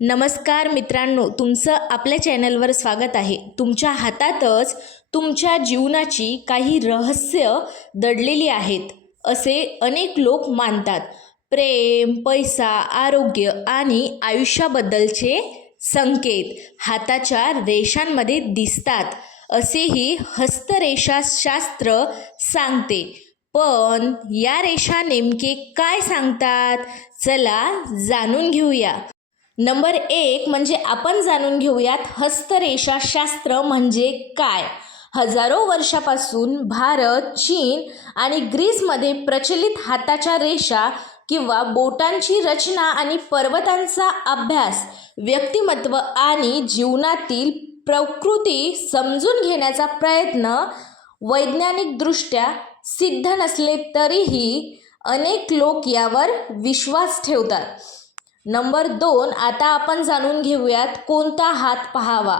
नमस्कार मित्रांनो, तुमचं आपल्या चॅनलवर स्वागत आहे. तुमच्या हातातच तुमच्या जीवनाची काही रहस्य दडलेली आहेत असे अनेक लोक मानतात. प्रेम, पैसा, आरोग्य आणि आयुष्याबद्दलचे संकेत हाताच्या रेषांमध्ये दिसतात असेही हस्तरेषाशास्त्र सांगते. पण या रेषा नेमके काय सांगतात? चला जाणून घेऊया. नंबर 1 म्हणजे आपण जाणून घेऊयात हस्तरेषाशास्त्र म्हणजे काय. हजारो वर्षापासून भारत, चीन आणि ग्रीसमध्ये प्रचलित हाताच्या रेषा किंवा बोटांची रचना आणि पर्वतांचा अभ्यास व्यक्तिमत्व आणि जीवनातील प्रकृती समजून घेण्याचा प्रयत्न. वैज्ञानिकदृष्ट्या सिद्ध नसले तरीही अनेक लोक यावर विश्वास ठेवतात. नंबर 2 आता आपण जाणून घेऊयात कोणता हात पाहावा.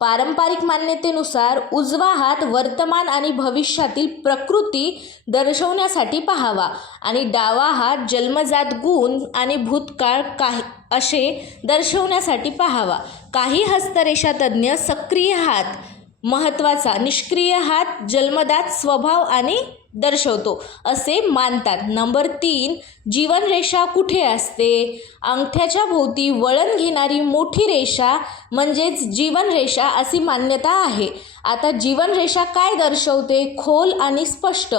पारंपरिक मान्यतेनुसार उजवा हात वर्तमान आणि भविष्यातील प्रकृती दर्शवण्यासाठी पाहावा आणि डावा हात जन्मजात गुण आणि भूतकाळ असे दर्शवण्यासाठी पाहावा. काही हस्तरेषा तज्ज्ञ सक्रिय हात महत्त्वाचा, निष्क्रिय हात जन्मजात स्वभाव आणि दर्शवतो असे मानतात. नंबर 3 जीवनरेषा कुठे असते? अंगठ्याच्या भोवती वळण घेणारी मोठी रेषा म्हणजेच जीवनरेषा अशी मान्यता आहे. आता जीवनरेषा काय दर्शवते? खोल आणि स्पष्ट,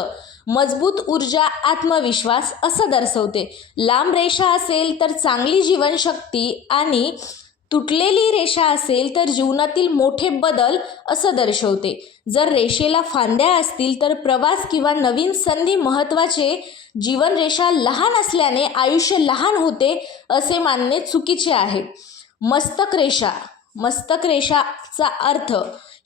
मजबूत ऊर्जा, आत्मविश्वास असं दर्शवते. लांब रेषा असेल तर चांगली जीवनशक्ती आणि तुटलेली रेषा असेल तर जीवनातील मोठे बदल असं दर्शवते. जर रेषेला फांद्या असतील तर प्रवास किंवा नवीन संधी महत्त्वाचे. जीवनरेषा लहान असल्याने आयुष्य लहान होते असे मानणे चुकीचे आहे. मस्तक रेषा. मस्तक रेषाचा अर्थ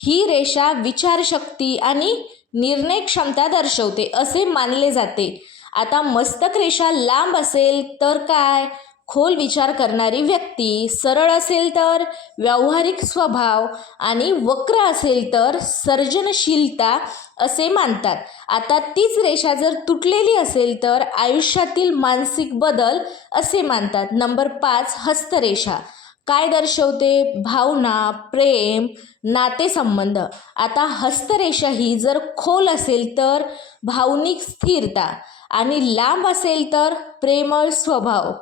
ही रेषा विचारशक्ती आणि निर्णय क्षमता दर्शवते असे मानले जाते. आता मस्तक रेषा लांब असेल तर काय? खोल विचार करणारी व्यक्ती. सरळ असेल तर व्यावहारिक स्वभाव आणि वक्र असेल तर सर्जनशीलता असे मानतात. आता तीच रेषा जर तुटलेली असेल तर आयुष्यातील मानसिक बदल असे मानतात. नंबर 5 हस्तरेषा काय दर्शवते? भावना, प्रेम, नातेसंबंध. आता हस्तरेषा ही जर खोल असेल तर भावनिक स्थिरता आणि लांब असेल तर प्रेमळ स्वभाव.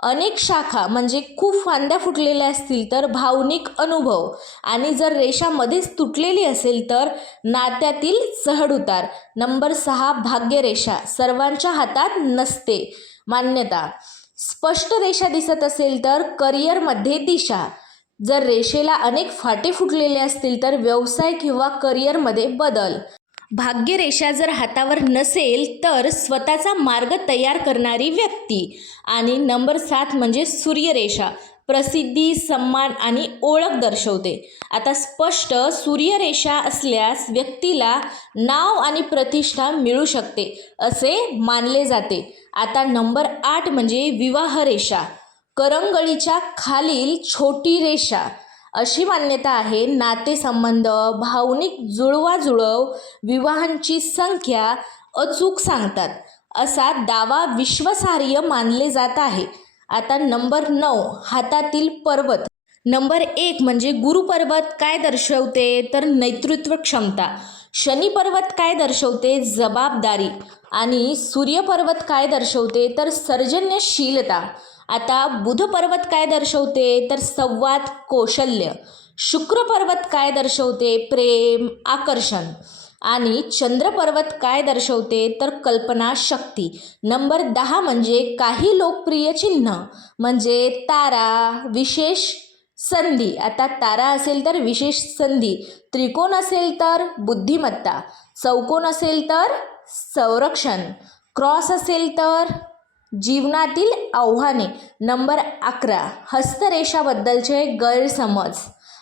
अनेक शाखा म्हणजे खूप फांद्या फुटलेल्या असतील तर भावनिक अनुभव आणि जर रेषा मध्येच तुटलेली असेल तर नात्यातील चढउतार. नंबर 6 भाग्यरेषा सर्वांच्या हातात नसते. मान्यता स्पष्ट रेषा दिसत असेल तर करिअरमध्ये दिशा. जर रेषेला अनेक फाटे फुटलेले असतील तर व्यवसाय किंवा करिअरमध्ये बदल. भाग्यरेषा जर हातावर नसेल तर स्वतःचा मार्ग तयार करणारी व्यक्ती. आणि नंबर 7 म्हणजे सूर्यरेषा प्रसिद्धी, सन्मान आणि ओळख दर्शवते. आता स्पष्ट सूर्यरेषा असल्यास व्यक्तीला नाव आणि प्रतिष्ठा मिळू शकते असे मानले जाते. आता नंबर 8 म्हणजे विवाहरेषा करंगळीच्या खालील छोटी रेषा. अशी मान्यता आहे नातेसंबंध, भावनिक जुळवाजुळव, विवाहांची संख्या अचूक सांगतात असा दावा विश्वासार्ह मानले जात आहे. आता नंबर 9 हातातील पर्वत. नंबर 1 म्हणजे गुरुपर्वत काय दर्शवते तर नेतृत्व क्षमता. शनी पर्वत काय दर्शवते? जबाबदारी. आणि सूर्यपर्वत काय दर्शवते तर सर्जनशीलता. आता बुध पर्वत काय दर्शवते तर संवाद, कौशल्य. शुक्र पर्वत काय दर्शवते? प्रेम, आकर्षण. आणि चंद्र पर्वत काय दर्शवते तर कल्पना शक्ती. नंबर 10 म्हणजे काही लोकप्रिय चिन्ह म्हणजे तारा, विशेष संधी. आता तारा असेल तर विशेष संधी, त्रिकोण असेल तर बुद्धिमत्ता, चौकोन असेल तर संरक्षण, क्रॉस असेल तर जीवनातील आव्हाने. नंबर 11 हस्तरेषाबद्दलचे गैरसमज.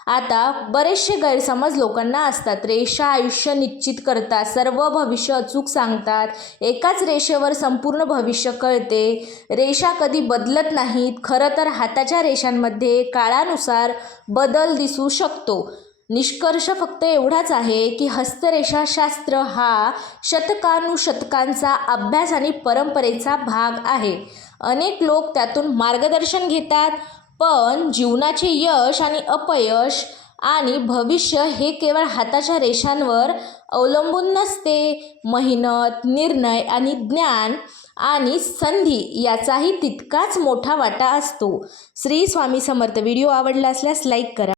आता बरेचसे गैरसमज लोकांना असतात. रेषा आयुष्य निश्चित करतात, सर्व भविष्य अचूक सांगतात, एकाच रेषेवर संपूर्ण भविष्य कळते, रेषा कधी बदलत नाहीत. खरं तर हाताच्या रेषांमध्ये काळानुसार बदल दिसू शकतो. निष्कर्ष फक्त एवढाच आहे की हस्तरेषाशास्त्र हा शतकानुशतकांचा अभ्यास आणि परंपरेचा भाग आहे. अनेक लोक त्यातून मार्गदर्शन घेतात पण जीवनाचे यश आणि अपयश आणि भविष्य हे केवळ हाताच्या रेषांवर अवलंबून नसते. मेहनत, निर्णय आणि ज्ञान आणि संधी याचाही तितकाच मोठा वाटा असतो. श्री स्वामी समर्थ. व्हिडिओ आवडला असल्यास लाईक करा.